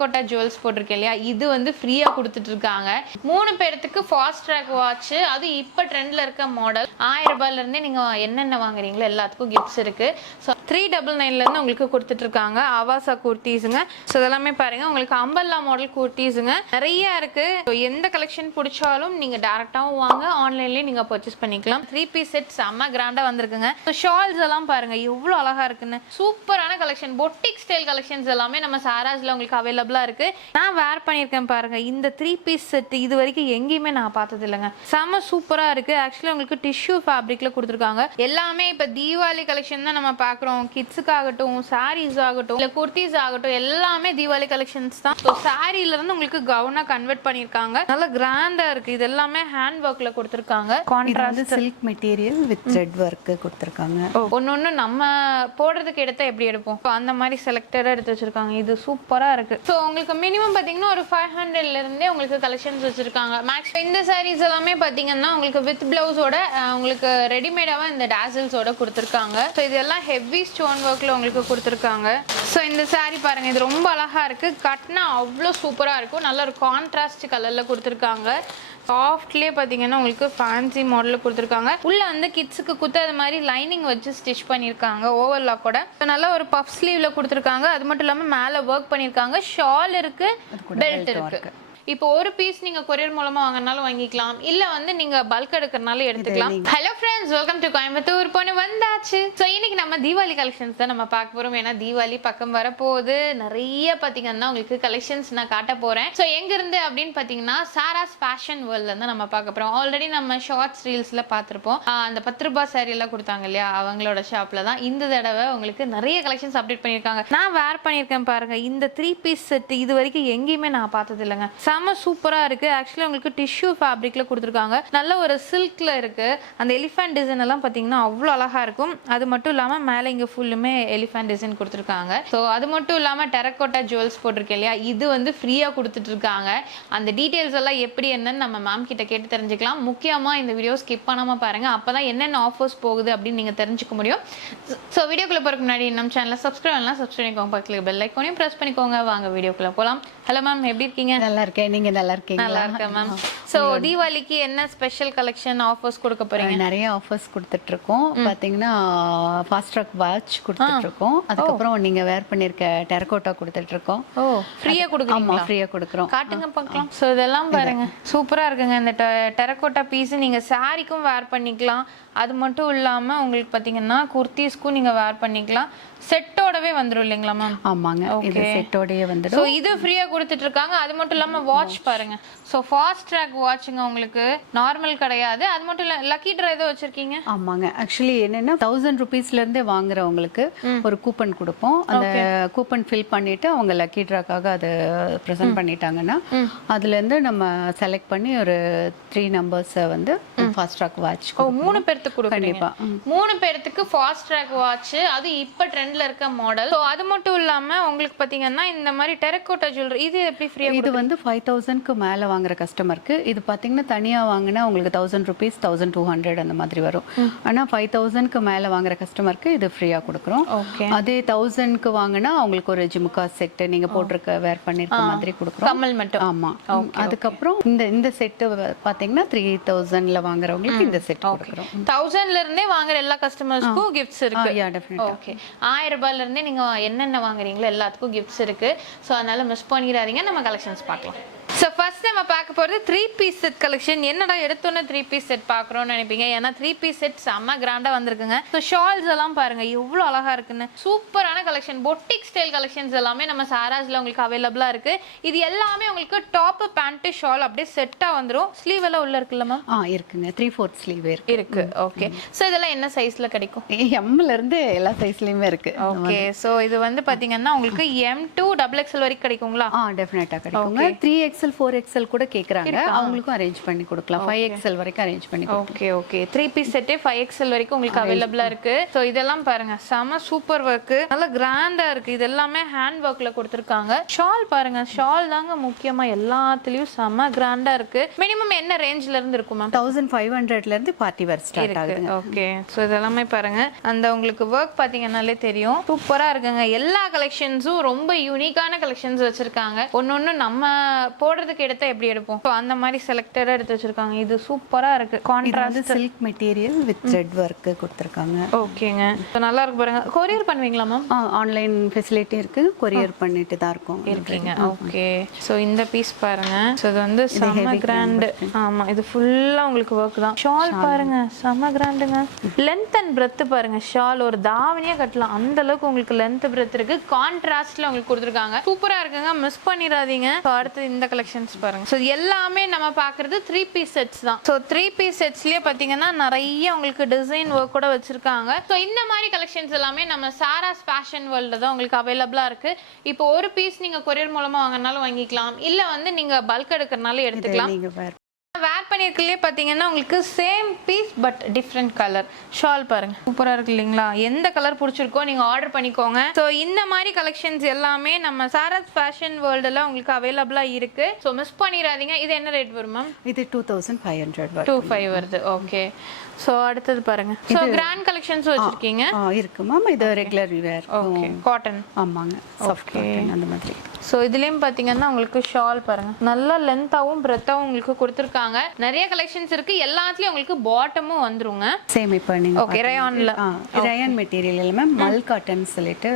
Quota jewels போட்டிருக்கேன் இல்லையா? இது வந்து ஃப்ரீயா கொடுத்துட்டு இருக்காங்க மூணு பேர்த்துக்கு ஃபாஸ்ட் ட்ராக் வாட்ச் அது இப்போ ட்ரெண்ட்ல இருக்க மாடல் ஆயிரம் ரூபாயில இருந்தே நீங்க என்னென்ன வாங்குறீங்களோ எல்லாத்துக்கும் கிஃப்ட்ஸ் இருக்கு. ஸோ த்ரீ டபுள் நைன்ல இருந்து உங்களுக்கு கொடுத்துட்டு இருக்காங்க ஆவாசா குர்த்திஸுங்க ஸோ இதெல்லாமே பாருங்க. உங்களுக்கு அம்பல்லா மாடல் குர்த்திஸுங்க நிறைய இருக்கு. எந்த கலெக்ஷன் பிடிச்சாலும் நீங்க டேரக்டாவும் வாங்க. ஆன்லைன்லயே நீங்க பர்ச்சேஸ் பண்ணிக்கலாம். த்ரீ பீஸ் செட் செம்ம கிராண்டா வந்திருக்குங்க. ஸோ ஷால்ஸ் எல்லாம் பாருங்க. எவ்வளவு அழகா இருக்குன்னு. சூப்பரான கலெக்ஷன் பொட்டிக் ஸ்டைல் கலெக்ஷன்ஸ் எல்லாமே நம்ம சாராஸ்ல உங்களுக்கு அவைலபிள் இருக்கு. நான் வேர் பண்ணியிருக்கேன் பாருங்க. இந்த த்ரீ பீஸ் செட் இது வரைக்கும் எங்கேயுமே நான் பார்த்தது இல்லைங்க. செம்ம சூப்பரா இருக்கு. ஆக்சுவலி உங்களுக்கு டிஷ்யூ ஃபேப்ரிக்ல கொடுத்துருக்காங்க. எல்லாமே இப்ப தீபாவளி கலெக்ஷன் தான் நம்ம பார்க்குறோம். கிட்ஸுக்கு ஆகட்டும் சாரீஸ் ஆகட்டும் இல்ல குர்த்திஸ் ஆகட்டும் எல்லாமே தீபாவளி கலெக்ஷன்ஸ் தான். ஸோ சாரில இருந்து உங்களுக்கு கவுனா கன்வெர்ட் பண்ணியிருக்காங்க. நல்ல கிராண்டா இருக்கு. இது எல்லாமே ஹேண்ட் ஒர்க்ல கொடுத்துருக்காங்க. Contrast silk material with thread work கொடுத்துருக்காங்க. ஒன்னு ஒண்ணு நம்ம போடுறதுக்கு எடுத்தா எப்படி எடுப்போம்? அந்த மாதிரி செலக்டடா எடுத்து வச்சிருக்காங்க. இது சூப்பரா இருக்கு. ஸோ ஸோ உங்களுக்கு மினிமம் பார்த்தீங்கன்னா ஒரு ஃபைவ் ஹண்ட்ரட்ல இருந்தே உங்களுக்கு கலெக்ஷன்ஸ் வச்சுருக்காங்க. மேக்ஸ் இந்த சாரீஸ் எல்லாமே பார்த்தீங்கன்னா உங்களுக்கு வித் ப்ளவுஸோட உங்களுக்கு ரெடிமேடாக இந்த டேசல்ஸோட கொடுத்துருக்காங்க. ஸோ இதெல்லாம் ஹெவி ஸ்டோன் ஒர்க்கில் உங்களுக்கு கொடுத்துருக்காங்க. ஸோ இந்த சாரீ பாருங்க இது ரொம்ப அழகாக இருக்குது கட்னா அவ்வளோ சூப்பராக இருக்கும். நல்ல ஒரு கான்ட்ராஸ்ட் கலரில் கொடுத்துருக்காங்க. சாஃப்ட்லேயே பார்த்தீங்கன்னா உங்களுக்கு ஃபேன்சி மாடலில் கொடுத்துருக்காங்க. உள்ளே வந்து கிட்ஸுக்கு அது மாதிரி லைனிங் வச்சு ஸ்டிச் பண்ணியிருக்காங்க ஓவர்லாக் கூட நல்லா ஒரு பஃப் ஸ்லீவில் கொடுத்துருக்காங்க. அது மட்டும் இல்லாமல் மேலே ஒர்க் பண்ணியிருக்காங்க ஷால் இருக்கு பெல்ட் இருக்கு. இப்போ ஒரு பீஸ் நீங்க கொரியர் மூலமா வாங்கினாலும் வாங்கிக்கலாம். இல்ல வந்து நீங்க பல்க் எடுக்கிறனாலும் எடுத்துக்கலாம். Hello friends welcome to Coimbatore. பொண்ணு வந்தாச்சு. ஸோ இன்னைக்கு நம்ம தீபாவளி கலெக்ஷன்ஸ் தான் நம்ம பார்க்க போறோம். ஏன்னா தீபாவளி பக்கம் வரப்போகுது. நிறைய பாத்தீங்கன்னா உங்களுக்கு கலெக்ஷன்ஸ் நான் காட்ட போறேன். ஸோ எங்க இருந்து அப்படின்னு பாத்தீங்கன்னா சாராஸ் ஃபேஷன் வேர்ல்ட்ல இருந்து நம்ம பார்க்க போறோம். ஆல்ரெடி நம்ம ஷார்ட்ஸ் ரீல்ஸ்ல பார்த்திருப்போம். ஆஹ் அந்த பத்து ரூபாய் saree எல்லாம் கொடுத்தாங்க இல்லையா? அவங்களோட ஷாப்ல தான் இந்த தடவை உங்களுக்கு நிறைய கலெக்ஷன்ஸ் அப்டேட் பண்ணியிருக்காங்க. நான் வேர் பண்ணியிருக்கேன் பாருங்க. இந்த த்ரீ பீஸ் செட் இது வரைக்கும் எங்கேயுமே நான் பார்த்தது இல்லைங்க செம்ம சூப்பராக இருக்குது ஆக்சுவலி உங்களுக்கு டிஷ்யூ ஃபேப்ரிக்ல கொடுத்துருக்காங்க. நல்ல ஒரு சில்க்ல இருக்குது அந்த எலிஃபென்ட் டிசைன் எல்லாம் பார்த்தீங்கன்னா அவ்வளோ அழகாக இருக்கும். அது மட்டும் இல்லாமல் மேலே இங்கே ஃபுல்லுமே எலிஃபென்ட் டிசைன் கொடுத்துருக்காங்க. ஸோ அது மட்டும் இல்லாமல் டெரக்கோட்டா ஜுவல்ஸ் போட்டிருக்கேன் இல்லையா? இது வந்து ஃப்ரீயாக கொடுத்துட்ருக்காங்க. அந்த டீட்டெயில்ஸ் எல்லாம் எப்படி என்னன்னு நம்ம மேம் கிட்ட கேட்டு தெரிஞ்சுக்கலாம். முக்கியமாக இந்த வீடியோ ஸ்கிப் பண்ணாமல் பாருங்கள் அப்போ தான் என்னென்ன ஆஃபர்ஸ் போகுது அப்படின்னு நீங்கள் தெரிஞ்சுக்க முடியும். ஸோ வீடியோக்குள்ளே போகிறதுக்கு முன்னாடி நம்ம சேனலை சப்ஸ்கிரைப் பண்ணலாம். சப்ஸ்கிரைப் பண்ணிக்கோங்க. பக்கத்தில் பெல் ஐக்கோனையும் ப்ரெஸ் பண்ணிக்கோங்க. வாங்க வீடியோக்குள்ளே போகலாம் ஹலோ மேம் எப்படி இருக்கீங்க? நல்லா இருக்கேன். நீங்க நல்லா இருக்கீங்களா? நல்லா இருக்கேன் மேம் ஸோ தீபாவளிக்கு என்ன ஸ்பெஷல் கலெக்ஷன் ஆஃபர்ஸ் கொடுக்க போறீங்க? நிறைய ஆஃபர்ஸ் கொடுத்துட்டு இருக்கோம் பாத்தீங்கன்னா ஃபாஸ்ட் ட்ராக் வாட்ச் கொடுத்துட்டு இருக்கோம் அதுக்கப்புறம் நீங்க வேர் பண்ணிருக்க டெரகோட்டா கொடுத்துட்டு இருக்கோம் ஓ ஃப்ரீயா ஆமா கொடுக்குறீங்களா? ஃப்ரீயா கொடுக்குறோம். காட்டுங்க பார்க்கலாம். ஸோ இதெல்லாம் பாருங்க. சூப்பரா இருக்குங்க. இந்த டெரக்கோட்டா பீஸ் நீங்க சாரிக்கும் வேர் பண்ணிக்கலாம். அது மட்டும் இல்லாம உங்களுக்கு பாத்தீங்கன்னா குர்த்திஸ்க்கும் நீங்க வேர் பண்ணிக்கலாம். செட்டோடவே வந்துரும் இல்லைங்களா மேம் ஆமாங்க இது Okay. செட்டோடயே வந்துடும். ஸோ இது ஃப்ரீயா கொடுத்துட்டு இருக்காங்க அது மட்டும் இல்லாம வாட்ச் பாருங்க. ஸோ ஃபாஸ்ட் ட்ராக் வாட்சுங்க உங்களுக்கு நார்மல் கிடையாது. அது மட்டும் இல்ல லக்கி ட்ரா ஏதோ வச்சிருக்கீங்க? ஆமாங்க. ஆக்சுவலி என்னன்னா தௌசண்ட் ருபீஸ்ல இருந்தே வாங்குறவங்களுக்கு ஒரு கூப்பன் கொடுப்போம். அந்த கூப்பன் ஃபில் பண்ணிட்டு அவங்க லக்கி ட்ராக்காக அதை ப்ரெசென்ட் பண்ணிட்டாங்கன்னா அதுல இருந்து நம்ம செலக்ட் பண்ணி ஒரு த்ரீ நம்பர்ஸை வந்து ஃபாஸ்ட் ட்ராக் வாட்ச் ஓ மூணு பேர்த்துக்கு கொடுக்குறீங்க. மூணு பேர்த்துக்கு ஃபாஸ்ட் ட்ராக் வாட்ச் அது இப்போ ட்ரெண்ட்ல இருக்க மாடல் ஸோ அது மட்டும் இல்லாம உங்களுக்கு பாத்தீங்கன்னா இந்த மாதிரி டெரக்கோட்டா ஜுவல்லரி இது எப்படி ஃப்ரீயா இது வந்து ஃபைவ் தௌசண்ட்க்கு மேலே வாங்குற கஸ்டமருக்கு இது பார்த்தீங்கன்னா தனியாக வாங்கினா உங்களுக்கு thousand rupees thousand two hundred அந்த மாதிரி வரும். ஆனால் ஃபைவ் தௌசண்ட்க்கு மேலே வாங்குற கஸ்டமருக்கு இது ஃப்ரீயாக கொடுக்குறோம். அதே தௌசண்ட்க்கு வாங்கினா அவங்களுக்கு ஒரு ஜிமுக்கா செட்டு நீங்கள் போட்டிருக்க வேர் பண்ணிருக்க மாதிரி கொடுக்குறோம். கம்மல் மட்டும். ஆமாம் அதுக்கப்புறம் இந்த இந்த செட்டு பார்த்தீங்கன்னா த்ரீ தௌசண்ட்ல வாங்குறவங்களுக்கு இந்த செட் கொடுக்குறோம். தௌசண்ட்ல இருந்தே வாங்குற எல்லா கஸ்டமர்ஸ்க்கும் கிஃப்ட்ஸ் இருக்கு. ஓகே ஆயிரம் ரூபாயில இருந்தே நீங்க என்னென்ன வாங்குறீங்களோ எல்லாத்துக்கும் கிஃப்ட்ஸ் இருக்கு. ஸோ அதனால மிஸ் பண்ணிடாதீங்க. நம்ம கலெக்ஷன்ஸ் பார்க்கலாம். ஸோ ஃபர்ஸ்ட் நம்ம பார்க்க போகிறது த்ரீ பீஸ் செட் கலெக்ஷன் என்னடா எடுத்தோன்னே த்ரீ பீஸ் செட் பார்க்குறோம்னு நினைப்பீங்க? ஏன்னா த்ரீ பீஸ் செட் செம்ம கிராண்டாக வந்திருக்குங்க. ஸோ ஷால்ஸ் எல்லாம் பாருங்க எவ்வளோ அழகா இருக்குன்னு. சூப்பரான கலெக்ஷன் பொட்டிக் ஸ்டைல் கலெக்ஷன்ஸ் எல்லாமே நம்ம சாராஸ்ல உங்களுக்கு அவைலபிளாக இருக்கு. இது எல்லாமே உங்களுக்கு டாப் பேண்ட் ஷால் அப்படியே செட்டாக வந்துடும் ஸ்லீவ் எல்லாம் உள்ள இருக்குல்ல மேம் ஆ இருக்குங்க. த்ரீ ஃபோர்த் ஸ்லீவ் இருக்கு. இருக்கு ஓகே ஸோ இதெல்லாம் என்ன சைஸ்ல கிடைக்கும்? எம்ல இருந்து எல்லா சைஸ்லயுமே இருக்கு. ஓகே ஸோ இது வந்து பாத்தீங்கன்னா உங்களுக்கு எம் டூ டபுள் எக்ஸ்எல் வரைக்கும் கிடைக்குங்களா? ஆ டெஃபினட்டா கிடைக்குங்க. த்ரீ எக்ஸல் ஃபோர் எக்ஸ்எல் கூட கேட்குறாங்க அவங்களுக்கும் அரேஞ்ச் பண்ணி கொடுக்கலாம். ஃபைவ் எக்ஸ்எல் வரைக்கும் அரேஞ்ச் பண்ணி ஓகே ஓகே த்ரீ பீஸ் செட்டே ஃபைவ் எக்ஸ்எல் வரைக்கும் உங்களுக்கு அவைலபிளா இருக்கு. ஸோ இதெல்லாம் பாருங்க. செம சூப்பர் ஒர்க் நல்ல கிராண்டா இருக்கு. இது எல்லாமே ஹேண்ட் ஒர்க்ல கொடுத்துருக்காங்க. ஷால் பாருங்க. ஷால் தாங்க முக்கியமா எல்லாத்துலயும் செம கிராண்டா இருக்கு. மினிமம் என்ன ரேஞ்ச்ல இருந்து இருக்கும் மேம் தௌசண்ட் ஃபைவ் ஹண்ட்ரட்லேருந்து பார்ட்டி வேர் ஸ்டார்ட் ஆகுது ஓகே ஸோ இதெல்லாமே பாருங்க. அந்த உங்களுக்கு ஒர்க் பார்த்தீங்கன்னாலே தெரியும். சூப்பரா இருக்குங்க. எல்லா கலெக்ஷன்ஸும் ரொம்ப யூனிக்கான கலெக்ஷன்ஸ் வச்சிருக்காங்க. ஒன்னொன்னு நம்ம போடுறதுக்கு எடுத்தா எப்படி எடுப்போம்? ஸோ அந்த மாதிரி செலக்டடா எடுத்து வச்சிருக்காங்க. இது சூப்பரா இருக்கு. Contrast silk material with thread work கொடுத்துருக்காங்க. ஓகேங்க நல்லா இருக்கு பாருங்க. கொரியர் பண்ணுவீங்களா மேம் ஆன்லைன் ஃபெசிலிட்டி இருக்கு. கொரியர் பண்ணிட்டு தான் இருக்கோம். இருக்கீங்க. ஓகே ஸோ இந்த பீஸ் பாருங்க. ஸோ இது வந்து செம்ம கிராண்டு ஆமா. இது ஃபுல்லா உங்களுக்கு ஒர்க் தான். ஷால் பாருங்க. செம்ம கிராண்டுங்க லென்த் அண்ட் பிரெத் பாருங்க. ஷால் ஒரு தாவணியா கட்டலாம். அந்த அளவுக்கு உங்களுக்கு லென்த் பிரெத் இருக்கு. கான்ட்ராஸ்ட்ல உங்களுக்கு கொடுத்துருக்காங்க. சூப்பரா இருக்குங்க. மிஸ் பண்ணிடாதீங்க. அடுத்து இந்த கலெக்ஷன்ஸ் பாருங்க. ஸோ எல்லாமே நம்ம பார்க்கறது த்ரீ பீஸ் செட்ஸ் தான். ஸோ த்ரீ பீஸ் செட்ஸ்லயே பார்த்தீங்கன்னா நிறைய உங்களுக்கு டிசைன் ஒர்க் கூட வச்சிருக்காங்க. ஸோ இந்த மாதிரி கலெக்ஷன்ஸ் எல்லாமே நம்ம சாராஸ் ஃபேஷன் வேர்ல்டு தான் உங்களுக்கு அவைலபிளா இருக்கு. இப்போ ஒரு பீஸ் நீங்க கொரியர் மூலமா வாங்கினாலும் வாங்கிக்கலாம். இல்ல வந்து நீங்க பல்க் எடுக்கிறனாலும் எடுத்துக்கலாம். நீங்க வேற வேர் பண்ணியிருக்கலே பார்த்தீங்கன்னா உங்களுக்கு same piece but different colour shawl பாருங்க. சூப்பராக இருக்கு இல்லைங்களா? எந்த கலர் பிடிச்சிருக்கோ நீங்கள் ஆர்டர் பண்ணிக்கோங்க. ஸோ இந்த மாதிரி கலெக்ஷன்ஸ் எல்லாமே நம்ம சாரஸ் ஃபேஷன் வேர்ல்டில் உங்களுக்கு அவைலபிளாக இருக்கு. ஸோ மிஸ் பண்ணிடாதீங்க. இது என்ன ரேட் வரும் மேம் இது two thousand five hundred two five வருது. ஓகே ஸோ அடுத்தது பாருங்க. ஸோ கிராண்ட் கலெக்ஷன்ஸ் வச்சிருக்கீங்க? இருக்கு மேம் இது ரெகுலர் வேர் ஓகே காட்டன் ஆமாங்க. காட்டன் அந்த மாதிரி. ஸோ இதுலேயும் பார்த்தீங்கன்னா உங்களுக்கு ஷால் பாருங்க. நல்லா லென்த்தாகவும் பிரெத்தாகவும் உங்களுக்கு கொடுத்துருக்காங்க. நிறைய கலெக்ஷன்ஸ் இருக்கு. எல்லாத்துலேயும் உங்களுக்கு பாட்டமும் வந்துருங்க. சேம் இப்போ நீங்க ஓகே ரயான்ல ரயான் மெட்டீரியல் இல்லை மேம் மல் காட்டன் சொல்லிட்டு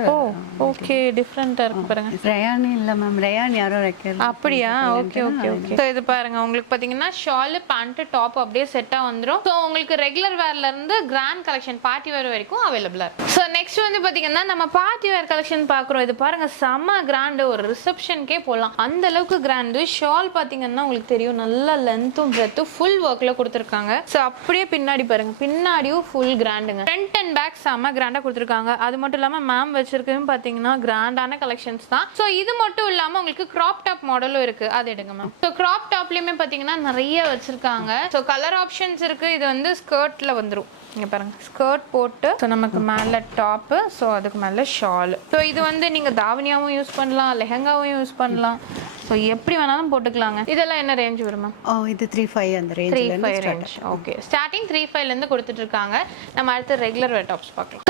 ஓகே டிஃப்ரெண்ட்டாக இருக்கு பாருங்க. ரயான் இல்ல மேம் ரயான் யாரோ வைக்கல அப்படியா? ஓகே ஓகே ஓகே ஸோ இது பாருங்க. உங்களுக்கு பார்த்தீங்கன்னா ஷால் பேண்ட் டாப் அப்படியே செட்டாக வந்துரும். ஸோ உங்களுக்கு ரெகுலர் வேர்ல இருந்து கிராண்ட் கலெக்ஷன் பார்ட்டி வேர் வரைக்கும் அவைலபிளாக இருக்கு. ஸோ நெக்ஸ்ட் வந்து பார்த்தீங்கன்னா நம்ம பார்ட்டி வேர் கலெக்ஷன் பார்க்குறோம் இது பாருங்க. செம்ம கிராண்டு ஒரு ரிசப்ஷனுக்கே போகலாம் அந்த அளவுக்கு கிராண்டு ஷால் பார்த்தீங்கன்னா உங்களுக்கு தெரியும் நல்ல லென்த்தும் பிரெத்தும் ஃபுல் ஒர்க்கில் கொடுத்துருக்காங்க. ஸோ அப்படியே பின்னாடி பாருங்க. பின்னாடியும் ஃபுல் கிராண்டுங்க ஃப்ரண்ட் அண்ட் பேக் செம்ம கிராண்டாக கொடுத்துருக்காங்க. அது மட்டும் இல்லாமல் மேம் வச்சிருக்கதும் பார்த்தீங்கன்னா கிராண்டான கலெக்ஷன்ஸ் தான். ஸோ இது மட்டும் இல்லாமல் உங்களுக்கு கிராப் டாப் மாடலும் இருக்கு. அது எடுங்க மேம் ஸோ கிராப் டாப்லயுமே பார்த்தீங்கன்னா நிறைய வச்சிருக்காங்க. ஸோ கலர் ஆப்ஷன்ஸ் இருக்கு. இது வந்து ஸ்கர்ட்ல வந்துடும் இங்க பாருங்க. ஸ்கர்ட் போட்டு ஸோ நமக்கு மேலே டாப்பு ஸோ அதுக்கு மேலே ஷால் ஸோ இது வந்து நீங்க தாவணியாவும் யூஸ் பண்ணலாம் லெஹங்காவும் யூஸ் பண்ணலாம். ஸோ எப்படி வேணாலும் போட்டுக்கலாங்க. இதெல்லாம் என்ன ரேஞ்ச் வரும் மேம் ஓ இது த்ரீ ஃபைவ் அந்த த்ரீ ரேஞ்சில் five range okay starting three ஃபைவ்லேருந்து கொடுத்துட்டு இருக்காங்க. நம்ம அடுத்து ரெகுலர் வேர் டாப்ஸ் பார்க்கலாம்.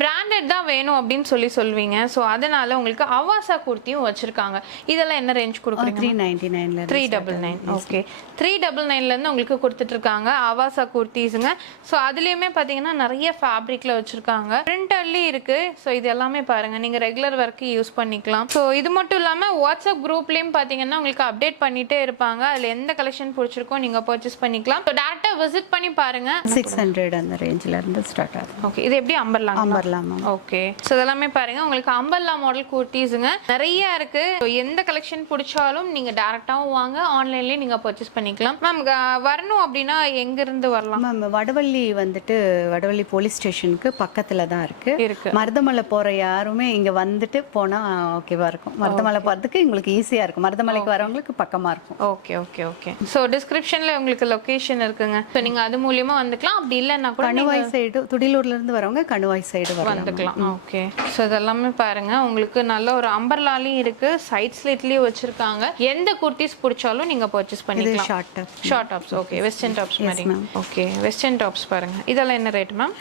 பிராண்டட் தான் வேணும் அப்படின்னு சொல்லி சொல்வீங்க. ஸோ அதனால உங்களுக்கு அவாசா குர்த்தியும் வச்சிருக்காங்க. இதெல்லாம் என்ன ரேஞ்ச் கொடுக்குறீங்க? த்ரீ நைன்டி நைன்ல three double nine okay three double நைன்லேருந்து உங்களுக்கு கொடுத்துட்டு இருக்காங்க ஆவாசா குர்த்திஸுங்க ஸோ அதுலேயுமே பார்த்தீங்கன்னா நிறைய ஃபேப்ரிக்கில் வச்சுருக்காங்க. பிரிண்டர்லேயும் இருக்கு. ஸோ இது எல்லாமே பாருங்க. நீங்கள் ரெகுலர் ஒர்க்கு யூஸ் பண்ணிக்கலாம். ஸோ இது மட்டும் இல்லாமல் வாட்ஸ்அப் குரூப்லேயும் பார்த்தீங்கன்னா உங்களுக்கு அப்டேட் பண்ணிட்டே இருப்பாங்க. அதில் எந்த கலெக்ஷன் பிடிச்சிருக்கோ நீங்கள் பர்ச்சேஸ் பண்ணிக்கலாம். ஸோ டேரெக்டாக விசிட் பண்ணி பாருங்க. சிக்ஸ் ஹண்ட்ரட் அந்த ரேஞ்சில் இருந்து ஸ்டார்ட் ஆகும் ஓகே இது எப்படி அம்பர்லாம் அம்பர்லாம் மேம் ஓகே ஸோ இதெல்லாமே பாருங்க. உங்களுக்கு அம்பர்லா மாடல் குர்த்திஸுங்க நிறைய இருக்கு. எந்த கலெக்ஷன் பிடிச்சாலும் நீங்க டேரக்டாவும் வாங்க. ஆன்லைன்லயே நீங்க பர்ச்சேஸ் பண்ணிக்கலாம். மேம் வரணும் அப்படின்னா எங்க இருந்து வரலாம்? மேம் வடவள்ளி வந்துட்டு வடவள்ளி போலீஸ் ஸ்டேஷனுக்கு பக்கத்துல தான் இருக்கு. இருக்கு. மருதமலை போற யாருமே இங்க வந்துட்டு போனா ஓகேவா இருக்கும். மருதமலை போறதுக்கு உங்களுக்கு ஈஸியா இருக்கும். மருதமலைக்கு வரவங்களுக்கு பக்கமா இருக்கும். ஓகே ஓகே ஓகே ஸோ டிஸ்கிரிப்ஷன்ல உங்களுக்கு லொகேஷன் இருக்குங்க. ஸோ நீங்க அது மூலியமா வந்துக்கலாம். அப்படி இல்லைன்னா கூட கணுவாய் சைடு துடிலூர்ல இருந்து வரவங்க கணுவாய் சைடு வரலாம் வந்துக்கலாம். ஓகே ஸோ இதெல்லாமே பாருங்க. உங்களுக்கு நல்ல ஒரு அம்பர்லாலையும் இருக்கு. சைட் ஸ்லிட்லயும் வச்சிருக்காங்க. எந்த குர்த்திஸ் பிடிச்சாலும் நீங்க பர்ச்சேஸ் பண்ணிக்கலாம். Short short tops okay western tops மாதிரி. ஓகே வெஸ்டர்ன் டாப்ஸ் பாருங்க. இதெல்லாம் என்ன ரேட் மேம்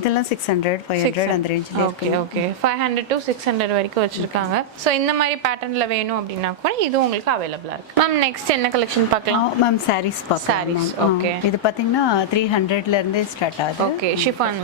இதெல்லாம் சிக்ஸ் ஹண்ட்ரட் ஃபைவ் ஹண்ட்ரட் அந்த ரேஞ்சில் okay okay five hundred to six hundred வரைக்கும் வச்சிருக்காங்க. ஸோ இந்த மாதிரி பேட்டர்னில் வேணும் அப்படின்னா கூட இது உங்களுக்கு அவைலபிளாக இருக்கு. மேம் நெக்ஸ்ட் என்ன கலெக்ஷன் பார்க்கலாம்? மேம் சாரீஸ் பார்க்கலாம் okay. இது பார்த்தீங்கன்னா த்ரீ ஹண்ட்ரட்ல இருந்தே ஸ்டார்ட் ஆகுது. ஓகே ஷிஃபான்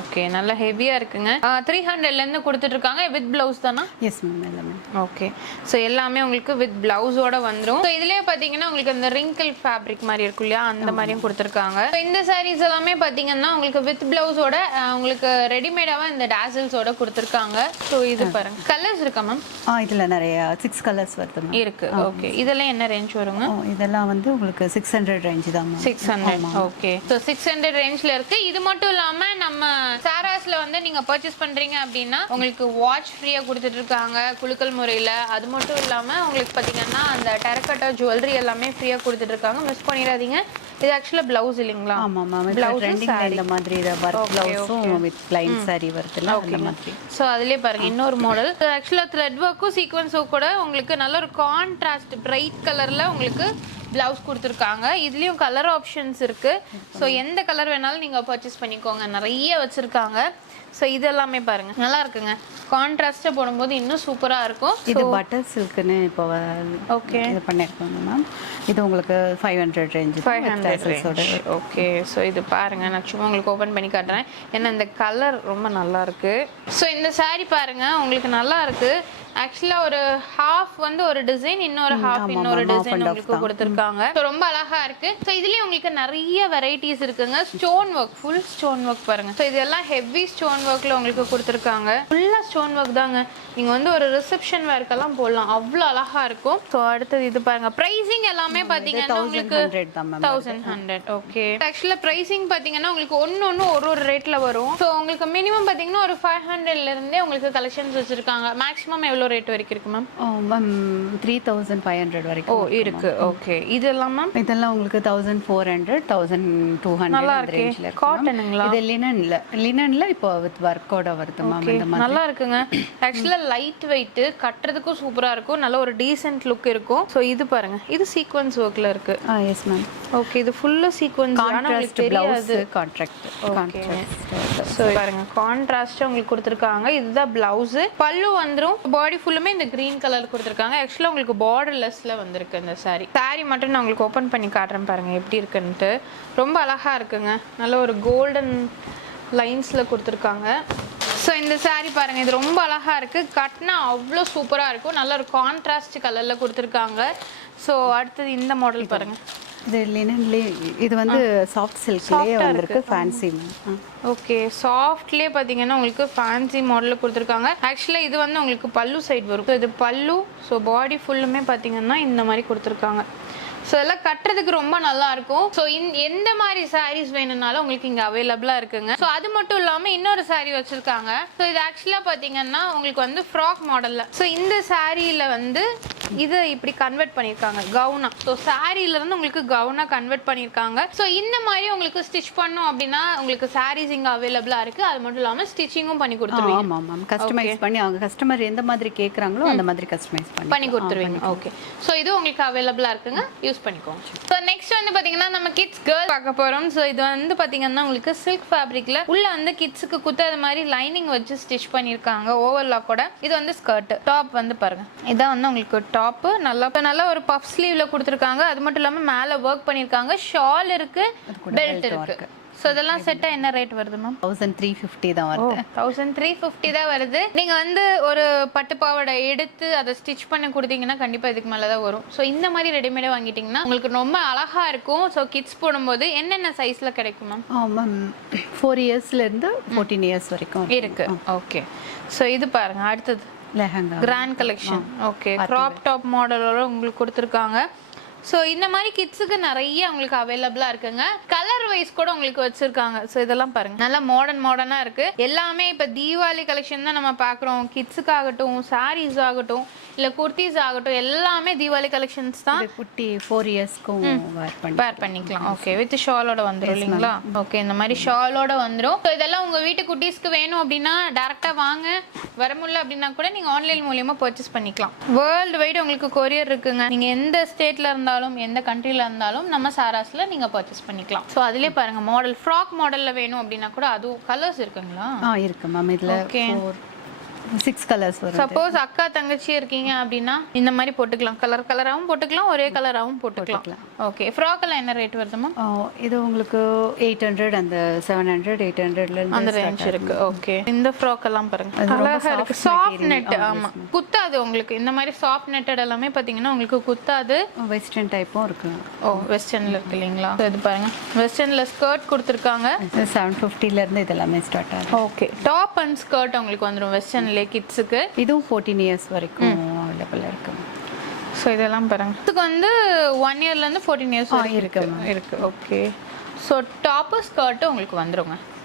ஓகே நல்லா ஹெவியாக இருக்குங்க. த்ரீ ஹண்ட்ரட்லேருந்து கொடுத்துட்டு இருக்காங்க. வித் பிளவுஸ் தானா? எஸ் மேம் எல்லாமே. ஓகே ஸோ எல்லாமே உங்களுக்கு வித் பிளவுஸோட வந்துடும் ஸோ இதுலேயே பார்த்தீங்கன்னா உங்களுக்கு அந்த ரிங்கிள் ஃபேப்ரிக் மாதிரி இருக்கும் இல்லையா? அந்த மாதிரியும் கொடுத்துருக்காங்க. இந்த சாரீஸ் எல்லாமே பார்த்தீங்கன்னா உங்களுக்கு வித் பிளவுஸோட உங்களுக்கு ரெடிமேடாக இந்த டேசல்ஸோட கொடுத்துருக்காங்க. ஸோ இது பாருங்க. கலர்ஸ் இருக்கா மேம் ஆ இதுல நிறைய சிக்ஸ் கலர்ஸ் வருது இருக்கு. ஓகே இதெல்லாம் என்ன ரேஞ்ச் வருங்க? இதெல்லாம் வந்து உங்களுக்கு சிக்ஸ் ஹண்ட்ரட் ரேஞ்சு தான் six hundred okay so six hundred ரேஞ்சில் இருக்கு. இது மட்டும் இல்லாமல் நம்ம சாராஸில் வந்து நீங்க பர்ச்சேஸ் பண்றீங்க அப்படின்னா உங்களுக்கு வாட்ச் ஃப்ரீயா கொடுத்துட்டு இருக்காங்க குலுக்கல் முறையில. அது மட்டும் இல்லாம உங்களுக்கு பாத்தீங்கன்னா அந்த டெரக்கட்டா ஜுவல்லரி எல்லாமே ஃப்ரீயா கொடுத்துட்டு இருக்காங்க மிஸ் பண்ணிடாதீங்க. இது ஆக்சுவலா பிளவுஸ் இல்லைங்களா? ஆமா மேம் saree. இந்த மாதிரி பிளவுஸும் வித் ப்ளைன் saree வருதுல்ல அந்த மாதிரி. ஸோ அதுலயே பாருங்க இன்னொரு மாடல் ஆக்சுவலாக த்ரெட் ஒர்க்கும் சீக்வன்ஸும் கூட உங்களுக்கு நல்ல ஒரு கான்ட்ராஸ்ட் பிரைட் கலர்ல உங்களுக்கு பிளவுஸ் கொடுத்துருக்காங்க. இதுலயும் கலர் ஆப்ஷன்ஸ் இருக்கு. ஸோ எந்த கலர் வேணாலும் நீங்க பர்ச்சேஸ் பண்ணிக்கோங்க. நிறைய வச்சிருக்காங்க. ஸோ இது எல்லாமே பாருங்க. நல்லா இருக்குங்க. கான்ட்ராஸ்டா போடும்போது இன்னும் சூப்பரா இருக்கும். இது பட்டர் சில்க்னு இப்போ Okay. இது பண்ணியிருக்காங்க மேம் இது உங்களுக்கு five hundred range five hundred okay so இது பாருங்க. நான் சும்மா உங்களுக்கு ஓப்பன் பண்ணி காட்டுறேன். ஏன்னா இந்த கலர் ரொம்ப நல்லா இருக்கு. ஸோ இந்த saree பாருங்க. உங்களுக்கு நல்லா இருக்கு. ஆக்சுவலா ஒரு ஹாஃப் வந்து ஒரு டிசைன் இன்னொரு ஹாஃப் இன்னொரு டிசைன் உங்களுக்கு. கொடுத்துருக்காங்க. ஸோ ரொம்ப அழகா இருக்கு. ஸோ இதுலயும் உங்களுக்கு நிறைய வெரைட்டிஸ் இருக்குங்க. Stone work full stone work பாருங்க. ஸோ இதெல்லாம் ஹெவி ஸ்டோன் ஒர்க்ல உங்களுக்கு கொடுத்துருக்காங்க. ஃபுல்லா ஸ்டோன் ஒர்க் தாங்க. நீங்க வந்து ஒரு ரிசப்ஷன் வேர்க்கெல்லாம் போடலாம். அவ்வளோ அழகா இருக்கும். ஸோ அடுத்தது இது பாருங்க. ப்ரைசிங் எல்லாமே பாத்தீங்கன்னா தௌசண்ட் உங்களுக்கு தௌசண்ட் ஹண்ட்ரட் ஓகே ஆக்சுவலாக ப்ரைசிங் பார்த்தீங்கன்னா உங்களுக்கு ஒன்று ஒன்று ஒரு ஒரு ரேட்டில் வரும். ஸோ உங்களுக்கு மினிமம் பார்த்தீங்கன்னா ஒரு ஃபைவ் ஹண்ட்ரட்லேருந்தே உங்களுக்கு கலெக்ஷன்ஸ் வச்சுருக்காங்க. மேக்ஸிமம் எவ்வளோ ரேட் வரைக்கும் இருக்கு ma'am oh ma'am three thousand five hundred oh வரைக்கும் இருக்கு. ஓகே இதெல்லாம் மேம் இதெல்லாம் உங்களுக்கு thousand four hundred thousand two hundred. ரேஞ்சில் காட்டனுங்களா? இது லினன்ல லினன்ல இப்போ வித் ஒர்க்கோட வருது மேம் இந்த மாதிரி. நல்லா இருக்குங்க. ஆக்சுவலாக லைட் வெயிட் கட்டுறதுக்கும் சூப்பராக இருக்கும். நல்ல ஒரு டீசென்ட் லுக் இருக்கும். ஸோ இது பாருங்க. இது சீக்வன்ஸ் ஒர்க்கில் இருக்கு. ஆ எஸ் மேம் ஓகே இது ஃபுல்லாக sequence contrast blouse contract contrast so பாருங்க. கான்ட்ராஸ்ட் உங்களுக்கு கொடுத்துருக்காங்க. இதுதான் பிளவுஸ் பல்லு வந்துரும். பாடி ஃபுல்லுமே இந்த கிரீன் கலர் கொடுத்துருக்காங்க. ஆக்சுவலாக உங்களுக்கு பார்டர்லெஸ்ல வந்திருக்கு இந்த saree. Saree மட்டும் நான் உங்களுக்கு ஓப்பன் பண்ணி காட்டுறேன் பாருங்க எப்படி இருக்குன்ட்டு ரொம்ப அழகா இருக்குங்க. நல்ல ஒரு கோல்டன் லைன்ஸ்ல கொடுத்துருக்காங்க. ஸோ இந்த saree பாருங்க இது ரொம்ப அழகா இருக்கு. கட்னா அவ்வளோ சூப்பரா இருக்கும். நல்ல ஒரு கான்ட்ராஸ்ட் கலர்ல கொடுத்துருக்காங்க. ஸோ அடுத்தது இந்த மாடல் பாருங்க. இது லினன்லேயே இது வந்து சாஃப்ட் சில்க்லேயே வந்திருக்கு ஃபேன்சி ஓகே சாஃப்ட்லேயே பார்த்தீங்கன்னா உங்களுக்கு ஃபேன்சி மாடலில் கொடுத்துருக்காங்க. ஆக்சுவலாக இது வந்து உங்களுக்கு பல்லு சைடு வரும். இது பல்லு ஸோ பாடி ஃபுல்லுமே பார்த்தீங்கன்னா இந்த மாதிரி கொடுத்துருக்காங்க. ஸோ இதெல்லாம் கட்டுறதுக்கு ரொம்ப நல்லா இருக்கும் ஸோ எந்த மாதிரி சாரீஸ் வேணும்னாலும் உங்களுக்கு இங்கே அவைலபிளாக இருக்குங்க. ஸோ அது மட்டும் இல்லாமல் இன்னொரு saree வச்சுருக்காங்க. ஸோ இது ஆக்சுவலாக பார்த்தீங்கன்னா உங்களுக்கு வந்து ஃப்ராக் மாடலில் ஸோ இந்த சாரியில் வந்து இதை இப்படி கன்வெர்ட் பண்ணியிருக்காங்க. கவுனா ஸோ சாரியில இருந்து உங்களுக்கு கவுனா கன்வெர்ட் பண்ணியிருக்காங்க. ஸோ இந்த மாதிரி உங்களுக்கு ஸ்டிச் பண்ணோம் அப்படின்னா உங்களுக்கு சாரீஸ் இங்கே அவைலபிளாக இருக்கு. அது மட்டும் இல்லாமல் ஸ்டிச்சிங்கும் பண்ணி கொடுத்துருவீங்க. ஆமாம் மேம் கஸ்டமைஸ் பண்ணி அவங்க கஸ்டமர் எந்த மாதிரி கேட்குறாங்களோ அந்த மாதிரி கஸ்டமைஸ் பண்ணி பண்ணி கொடுத்துருவீங்க. ஓகே ஸோ இது உங்களுக்கு அவைலபிளாக இருக்குங்க. யூஸ் பண்ணிக்கோங்க. ஸோ நெக்ஸ்ட் வந்து பார்த்தீங்கன்னா நம்ம கிட்ஸ் கேர்ள் பார்க்க போகிறோம் ஸோ இது வந்து பார்த்தீங்கன்னா உங்களுக்கு சில்க் ஃபேப்ரிக்ல உள்ள வந்து கிட்ஸுக்கு குத்தாத மாதிரி லைனிங் வச்சு ஸ்டிச் பண்ணியிருக்காங்க. ஓவர்லாக்கோட இது வந்து ஸ்கர்ட் டாப் வந்து பாருங்க. இதான் வந்து உங்களுக்கு டாப்பு நல்லா நல்லா ஒரு பஃப் ஸ்லீவ்ல கொடுத்துருக்காங்க. அது மட்டும் இல்லாமல் மேலே ஒர்க் பண்ணியிருக்காங்க. ஷால் இருக்கு. பெல்ட் இருக்கு. ஸோ இதெல்லாம் செட்டாக என்ன ரேட் வருது மேம் தௌசண்ட் த்ரீ ஃபிஃப்டி தான் வருது. தௌசண்ட் த்ரீ ஃபிஃப்டி தான் வருது. நீங்க வந்து ஒரு பட்டு பாவாடை எடுத்து அதை ஸ்டிச் பண்ணி கொடுத்தீங்கன்னா கண்டிப்பா இதுக்கு மேல தான் வரும். ஸோ இந்த மாதிரி ரெடிமேடா வாங்கிட்டீங்கன்னா உங்களுக்கு ரொம்ப அழகா இருக்கும். ஸோ கிட்ஸ் போடும்போது என்னென்ன சைஸ்ல கிடைக்கும் மேம் மேம் ஃபோர் இயர்ஸ்லேருந்து ஃபோர்டீன் இயர்ஸ் வரைக்கும். இருக்கு. ஓகே. ஸோ இது பாருங்க அடுத்தது. Lehenga. Grand collection okay crop top மாடலோட உங்களுக்கு கொடுத்துருக்காங்க. ஸோ இந்த மாதிரி கிட்ஸுக்கு நிறைய உங்களுக்கு அவைலபிளாக இருக்குங்க. கலர் வைஸ் கூட உங்களுக்கு வச்சுருக்காங்க. ஸோ இதெல்லாம் பாருங்க. நல்லா மாடர்ன் மாடர்னாக இருக்குது எல்லாமே இப்போ தீபாவளி கலெக்ஷன் தான் நம்ம பார்க்குறோம். கிட்ஸுக்காகட்டும் சாரீஸ் ஆகட்டும். இல்லை குர்த்திஸ் ஆகட்டும் எல்லாமே தீபாவளி கலெக்ஷன்ஸ் தான். குட்டி ஃபோர் இயர்ஸ்க்கும் வேர் பண்ணிக்கலாம். ஓகே வித் ஷாலோட வந்துரும் இல்லைங்களா? ஓகே இந்த மாதிரி ஷாலோட வந்துரும். ஸோ இதெல்லாம் உங்க வீட்டு குட்டீஸ்க்கு வேணும் அப்படின்னா டேரக்டா வாங்க. வர முடியல அப்படின்னா கூட நீங்க ஆன்லைன் மூலியமா பர்ச்சேஸ் பண்ணிக்கலாம். வேர்ல்டு வைடு உங்களுக்கு கொரியர் இருக்குங்க. நீங்க எந்த ஸ்டேட்ல இருந்தாலும் எந்த கண்ட்ரில இருந்தாலும் நம்ம சாராஸ்ல நீங்க பர்ச்சேஸ் பண்ணிக்கலாம். ஸோ அதுலயே பாருங்க மாடல் ஃப்ராக் மாடல்ல வேணும் அப்படின்னா கூட அதுவும் கலர்ஸ் இருக்குங்களா? ஆ இருக்கு மேம் இதில் Okay. சிக்ஸ் கலர்ஸ் வரும் சப்போஸ் அக்கா தங்கச்சி இருக்கீங்க அப்படின்னா இந்த மாதிரி போட்டுக்கலாம். கலர் கலராகவும் போட்டுக்கலாம் ஒரே கலராகவும் போட்டுக்கலாம். ஓகே ஃப்ராக் எல்லாம் என்ன ரேட் வருதுமா இது உங்களுக்கு எயிட் ஹண்ட்ரட் அந்த செவன் ஹண்ட்ரட் எயிட் ஹண்ட்ரட்லேருந்து அந்த ரேஞ்ச் இருக்கு. ஓகே இந்த ஃப்ராக் எல்லாம் பாருங்க. அழகா இருக்கு. சாஃப்ட். நெட் ஆமா. குத்தாது உங்களுக்கு. இந்த மாதிரி சாஃப்ட் நெட்டட் எல்லாமே பாத்தீங்கன்னா உங்களுக்கு குத்தாது. வெஸ்டர்ன் டைப்பும் இருக்கு. ஓ வெஸ்டர்ன்ல இருக்கு இல்லைங்களா? இது பாருங்க. வெஸ்டர்ன்ல ஸ்கர்ட் கொடுத்துருக்காங்க. செவன் ஃபிஃப்டிலேருந்து இது எல்லாமே ஸ்டார்ட் ஆகுது. ஓகே டாப் அண்ட் ஸ்கர்ட் உங்களுக்கு வந்துரும். வெஸ்டர்ன்ல கிட்ஸுக்கு இதுவும் ஃபோர்டீன் இயர்ஸ் வரைக்கும் அவைலபிளாக இருக்கு. ஸோ இதெல்லாம் பாருங்க. இதுக்கு வந்து ஒன் இயர்ல இருந்து ஃபோர்டீன் இயர்ஸ் இருக்கு இருக்கு. ஓகே ஸோ டாப்பு ஸ்கர்ட்டு உங்களுக்கு வந்துருங்க.